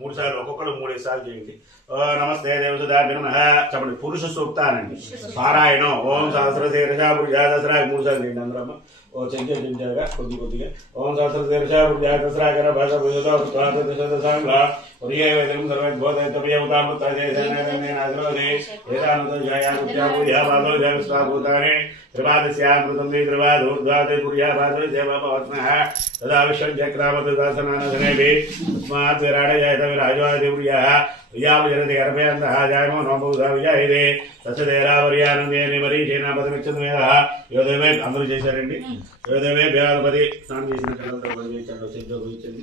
3 సార్లు ఒక్కొక్కరు 3 సార్లు చేయండి. నమస్తే దేవసుదాభ్య నమః చెప్పండి. పురుష సూక్తానండి పారాయణం. ఓం సహస్రశీర్ష పురుషా దసరా 3 సార్లు చేయండి అందరమ్మ. ఓ చెంచాగా కొద్దిగా ఓం సహస్రశీర్ష పురుషా దసరాకర భాష భుజతో దశ ఉదయ వేదం సర్వోదయతమయముతామృతేనాద్రోదే వేదానంతో జయానుత్యాభూయాపాదో జయస్వాభూతానే త్రిపాదస్యామృతం త్రిపాదోర్ధ్వాదే పుర్యాపాదో జయభవత్మః తదా విశ్వం చక్రామతు దాసనానధనేభి తస్మాత్ విరాడజాయత విరాజోదిపుర్యః విజాపజనతి గర్భయంతః జాయమో నోపూసా విజాయిదే తస్యదేరావర్యానందేని మరీచేనాపదమిచ్చద్వేదః యోదేవే అందరూ చేశారండి. యోదేవే వేదాధిపతి స్నానం చేసిన కళ్ళతో చేయించండి. చెంచో పోయించండి.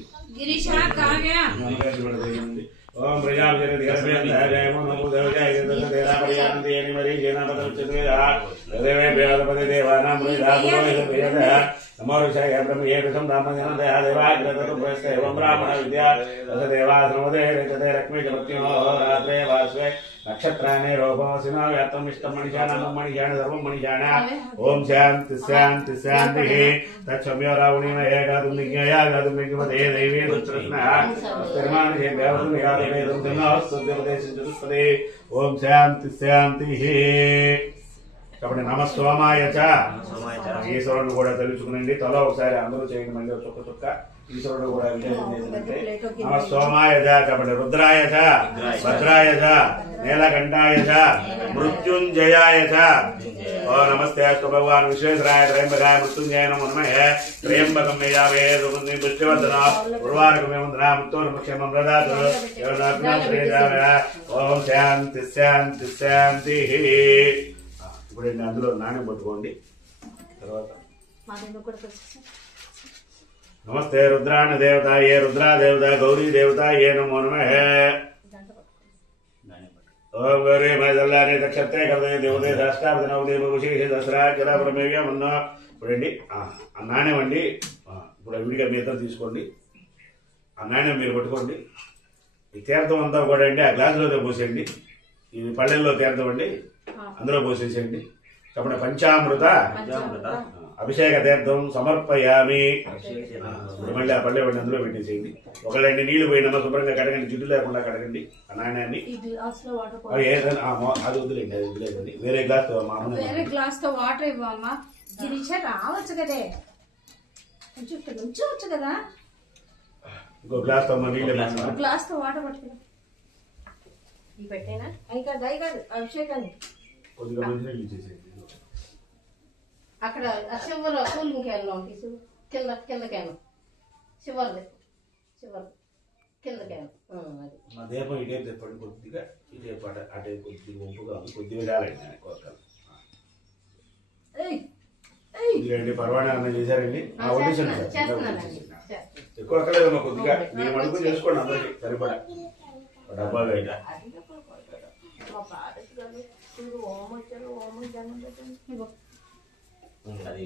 ఓం ప్రజాపజనతి గర్భయంతః జాయమో నోపూసా విజాయిదే తస్యదేరావర్యానందేని మరీచేనాపదమిచ్చద్వేదః యోదేవే వేదాధిపతి దేవానాం మునిరాజువేదః नमो ऋषय ब्रह्मये कृतं रामजनं दया देवाग्रतु प्रस्ते एवं ब्राह्मण विद्या तदेवाश्रमोदे रचते लक्ष्मी जपत्यो रात्रे वास्वे नक्षत्राणे रोपमसिनो व्याप्तं इष्टं मणिषाणां मणिषाण सर्वं मणिषाण ओम शान्ति शान्ति शान्तिः तच्छम्यो रावणीमये गातुं निज्ञया गातुं निज्ञमते दैवी दुष्टरत्नः धर्मानुषे देवतं निगादवेदं धर्मोऽस्तुत्यपदेशं चतुष्पदे ओम शान्ति शान्तिः కాబట్టి నమ సోమాయచ ఈశ్వరుడు కూడా తెలుసుకునండి. తల ఒకసారి అందరూ చేయండి. మళ్ళీ చుక్క చుక్క ఈశ్వరుడు కూడా నమ సోమాయచ చెప్పండి. రుద్రాయచ భద్రాయచ నీలకంఠాయచ మృత్యుంజయాయచ ఓ నమస్తే అస్తు భగవాన్ విశ్వేశ్వరాయ త్రయంబకాయ మృత్యుంజయ నమో నమః త్రయంబకం మేయావే సుగంధిం పుష్టివర్ధన ఉర్వారకమేమంద్ర మృత్యోర్ముక్షేమం ప్రదాతు ఓం శాంతి శాంతి శాంతి. ఇప్పుడు అందులో నాణ్యం పట్టుకోండి. తర్వాత నమస్తే రుద్రాణ దేవత ఏ రుద్రా దేవత గౌరీ దేవత ఏ నమో నమః. ఓం గౌరీ మదల్లాని నక్షత్రే కర్దయ దేవతే శాస్త్రాపతి నవదేవ విశేష దసరా జలాపురమేవ్య మొన్న. ఇప్పుడండి ఆ నాణ్యం అండి. ఇప్పుడు విడిగా మీతో తీసుకోండి. ఆ నాణ్యం మీరు పట్టుకోండి. ఈ తీర్థం అంతా కూడా అండి ఆ గ్లాసులో పోసేయండి. ఇది పళ్ళెల్లో తీర్థం అండి అందులో పోసేసేయండి. కాబట్టి పంచామృత అభిషేక తీర్థం సమర్పయామి. మళ్ళీ ఆ పళ్ళె వండి అందులో పెట్టేసేయండి. ఒకళ్ళండి నీళ్లు పోయినా శుభ్రంగా కడగండి. జిడ్డు లేకుండా కడగండి ఆ నాణ్యాన్ని. అది వద్దులేండి, అది వదిలేదండి. వేరే గ్లాస్ వేరే గ్లాస్ తో వాటర్ ఇవ్వమ్మా. రావచ్చు కదే ఉంచవచ్చు కదా. ఇంకో గ్లాస్ తో నీళ్ళు గ్లాస్ తో వాటర్ పట్టుకున్నా పెట్టేనా ఇంకా దయ కాదు అభిషేకాన్ని కొద్దిగా మంచి నీళ్ళు ఇచ్చేసేయండి. అక్కడ చివరి కూలింగ్ క్యాన్లో ఉంటుంది. కింద కింద క్యాన్ చివరిది కింద క్యాన్. మా దీపం ఇటే చెప్పండి. కొద్దిగా ఇటే పాట అటే కొద్దిగా ఒప్పుగా కొద్దిగా చాలండి. ఇదిగండి పర్వాణి అన్న చేశారండి. ఎక్కువ అక్కర్లేదమ్మా. కొద్దిగా మేము అడుగు చేసుకోండి. అందరికి సరిపడా డబ్బాగా అయితే అది